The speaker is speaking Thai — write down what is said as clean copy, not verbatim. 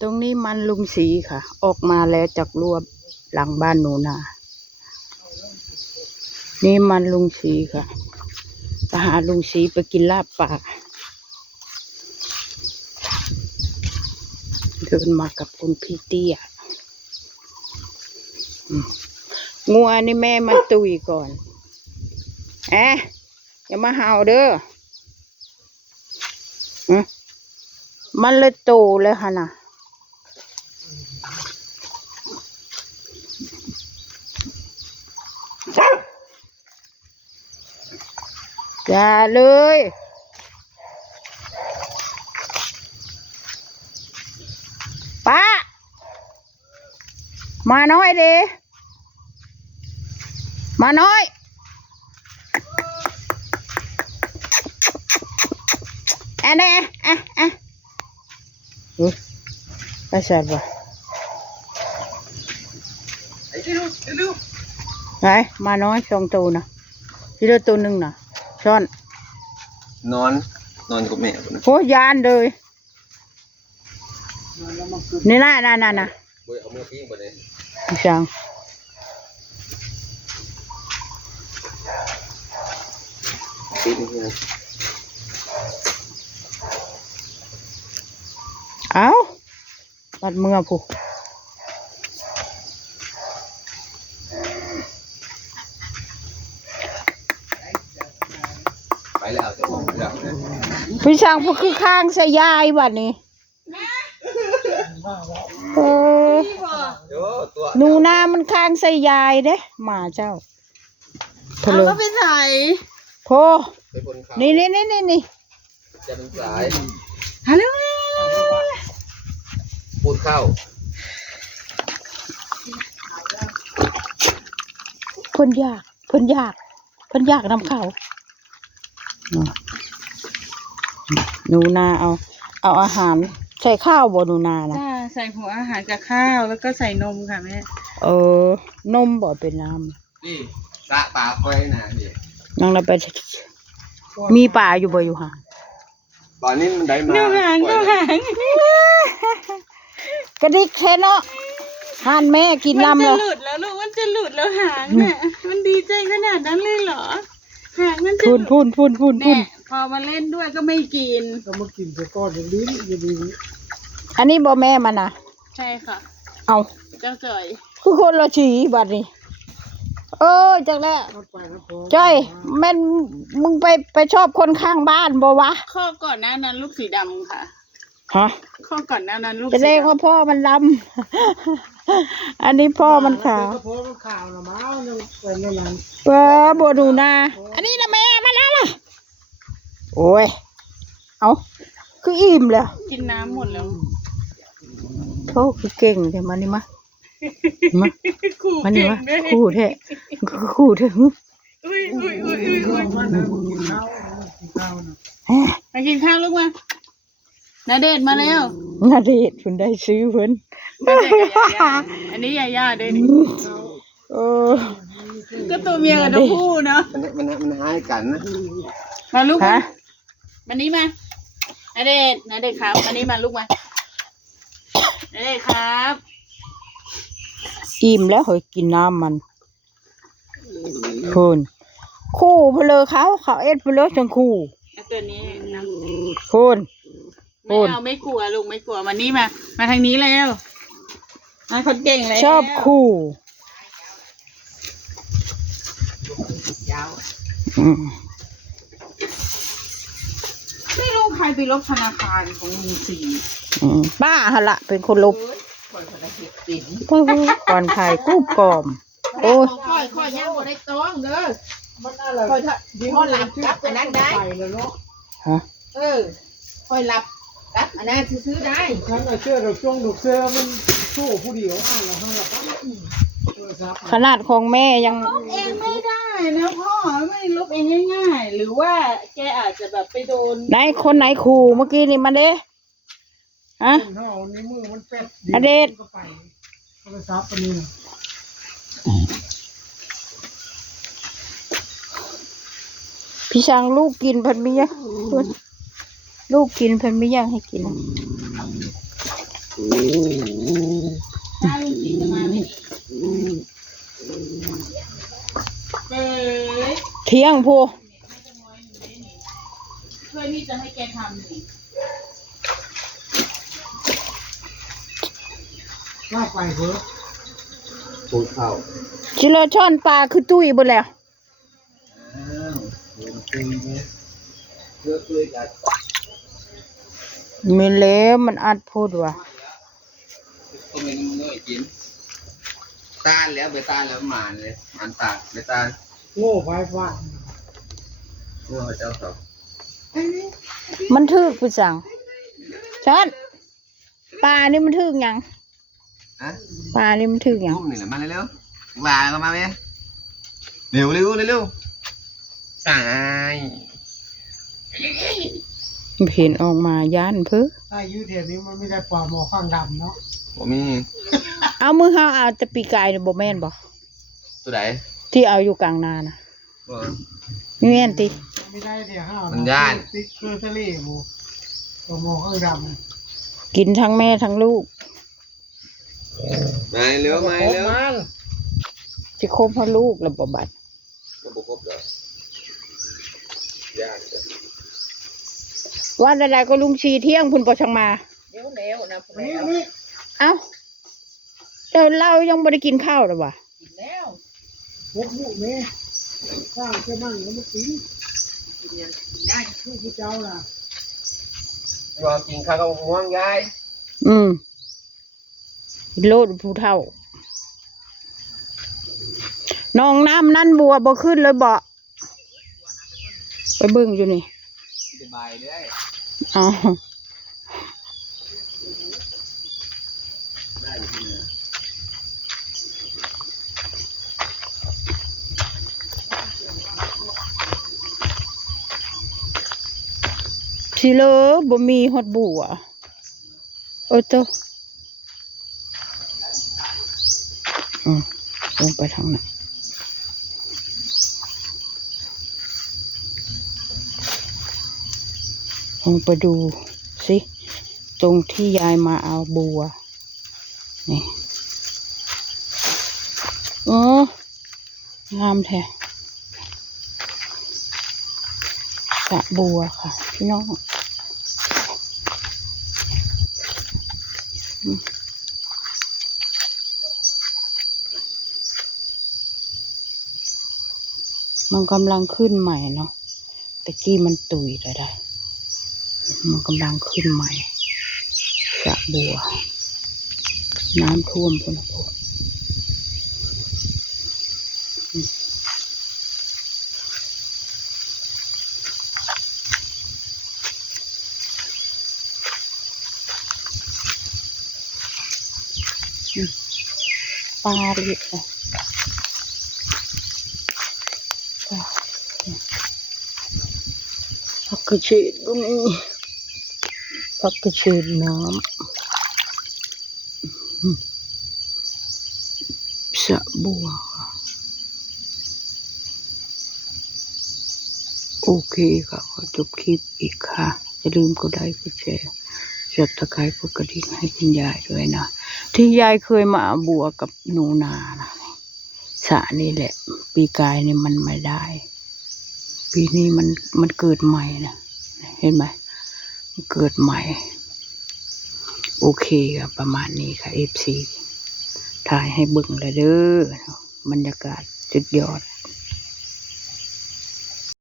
ตรงนี้มันลุงศรีค่ะออกมาแล้วจากรั้วหลังบ้านหนูนานี่มันลุงศรีค่ะไปหาลุงศรีไปกินลาบป่าเดินมากับคุณพี่เตี้ยงัวนี่แม่มันตุยก่อนอย่ามาเห่าเด้อมันเลยโตเลยค่ะน่ะอย่าเลยป้ามาน้อยดิมาน้อยไปเสร็จป่ะไหนมาน้อย2 ตัวนะที่เหลือตัวหนึ่งนะช้อนนอนกับแม่คนนั้นโหยานเลยนี่น่ะเอามือพิ้งไปเลยจังเอาบัดเมื่อผู้ไปแล้วจะมองแล้วพี่ช่างพวกคือข้างใส่ยายบัดนี้หนูนามันข้างใส่ยายเด้หมาเจ้าเอาก็ไปใส่โพนี่จะเป็นสายฮัลโหลพูดเข้าเพิ่นอยากนำเข้าหนูนาเอาอาหารใส่ข้าวบ่หนูนานะใส่หัวอาหารกับข้าวแล้วก็ใส่นมค่ะแม่นมบ่เป็นน้ำนี่สะปลาไฟนะนี่นั่งแล้วไปมีปลาอยู่บ่อยู่ห่างตอนนี้มันได้มาดูหางกระดิกแค่เนาะทานแม่กินน้ำเลยมันจะหลุดแล้วลูกมันจะหลุดแล้วหางเนี่ยมันดีใจขนาดนั้นเลยเหรอหางมันจะพูนพอมาเล่นด้วยก็ไม่กินก็มากินแต่ก้อนอย่างนี้อย่างนี้อันนี้บ่แม่มันนะใช่ค่ะเอาเจ้าจ่อยคือคนละฉีบัดนี้จังแล้วจ้อยแม่มึงไปชอบคนข้างบ้านบ่วะข้อก่อนหน้านั้นลูกสีดำค่ะข้อก่อนหน้านั้นลูกจะเรียกว่าพ่อมันลำอันนี้พ่อมันขาวพ่อมันขาวนะม้ายังเป็นยังบ่ดูนาอันนี้นะแม่มาแล้วล่ะโอ้ยเอาคืออิ่มแล้วกินน้ำหมดแล้วโธ่คือเก่งแต่มันนี่มานี่มาคู่แท้มากินข้าวลูกมานาเดชมาแล้วนาเดชคุณได้ซื้อเพิ่นอันนี้ยาเด้ก็ตัวเมียกับตัวผู้เนาะมันหายกันนะมาลูกวันนี้มานาเดชครับวันนี้มาลูกมานาเดชครับอิ่มแล้วเฮ้ยกินน้ำมันคุณคู่ไปเลยเขาเอ็ดไปเลยจังคู่ตัวนี้นะคุณไม่กลัวลูกไม่กลัววันนี้มาทางนี้แล้วคนเก่งเลยชอบคู่ไม่รู้ใครไปลบธนาคารของลุงศรีป้าฮะละเป็นคนลบก่อนไข่กู้กอมโอ้ยค่อยยังบ่ได้ต้องเด้อมันอะไรค่อยหลับกับอันนั้นได้ค่อยหลับกับอันนั้นซื้อได้ฉันเชื่อเราช่วงดูเสื้อมันสู้ผู้เดียวเราให้เราขนาดของแม่ยังลบเองไม่ได้นะพ่อไม่ลบเองง่ายๆหรือว่าแกอาจจะแบบไปโดนไหนคนไหนขู่เมื่อกี้นี่มันเด้อเดชพี่ช่างลูกกินพันไม่ยังลูกกินพันไม่ยังให้กิน ถ้าลุงศรีจะมาไม่ดีเฮ้ย เที่ยงพู เพื่อที่จะให้แกทำนี่ ลากไปเถอะ พูดเข้า ชิโลช่อนปลาคือตุ้ยหมดแล้ว เพื่อคุยกัน มีแล้วมันอัดพูดว่ะ ก็ไม่ต้องเงยกินตาแล้วไปตาแล้วหมานเลยมันตาไปตา โง่ไฟฟ้า ว่าเจ้าเขา มันทึกผู้สั่งช่อนปลานี่มันทึกยัง ฮะ ปลานี่มันทึกยัง ทุ่มนี่แหละมาเร็วๆว่าก็มาไหมเร็วเร็วเร็วตาย เห็นออกมาย่านเพื่อ ถ้ายืดเทียนนี้มันไม่ได้ปลาหมอข้างดำเนาะ ผมมี เอามือเฮาเอาแต่ปีกายน่ะบ่แม่นบ่ ตัวไหน ที่เอาอยู่กลางนาน่ะ บ่ ไม่แม่นติ ไม่ได้เทียห้าว มันย่าน ติ๊กเกอร์ทะเลหมูปลาหมอข้างดำ กินทั้งแม่ทั้งลูก มาเร็วมาเร็ว มัน สิคบพ่อลูกแล้วบ่บัด ก็บ่ครบดอกยากจ้ะ ว่าใดๆก็ลุงชีเที่ยงพุ่นบ่ชังมา เดี๋ยวแล้วนะผม นี่ แล้ว นี่ เอ้าแต่เรายังบ่ได้กินข้าวเลยว่ะ กินแล้ว พวกลูกนี่สร้างแค่มั่งแล้วมากิน กินยังกินได้ ลูกผู้เจ้าน่ะ รอกินข้าวกับม่วงยาย โลดผู้เฒ่าน้องน้ำนั่นบัวบ่ขึ้นเลยบ่ไปเบิ่งอยู่นี่ สบายเลย อ๋อ ได้อยู่ที่นี่ สิเลอบ่มีฮอดบัวเออเจ้าลงไปทางนั้นลงไปดูสิตรงที่ยายมาเอาบัวนี่อ๋องามแท้สระบัวค่ะพี่น้องมันกำลังขึ้นใหม่เนาะตะกี้มันตุยเลยได้มันกำลังขึ้นใหม่สระบัวน้ำท่วมพุ่นพุ่นปลาเล็กเลยผักกระเฉดก็มีผักกระเฉดน้ำสระบัวโอเคค่ะขอจบคลิปอีกค่ะอย่าลืมกดไลค์กดแชร์Subscribeกดกระดิ่งให้คุณยายด้วยนะที่ยายเคยมาเอาบัวกับหนูนานะสระนี่แหละปีกายนี่มันไม่ได้ปีนี้มันเกิดใหม่นะเห็นไหมมันเกิดใหม่โอเคค่ะประมาณนี้ค่ะ FC ถ่ายให้เบิ่งเลยเด้อบรรยากาศสุดยอด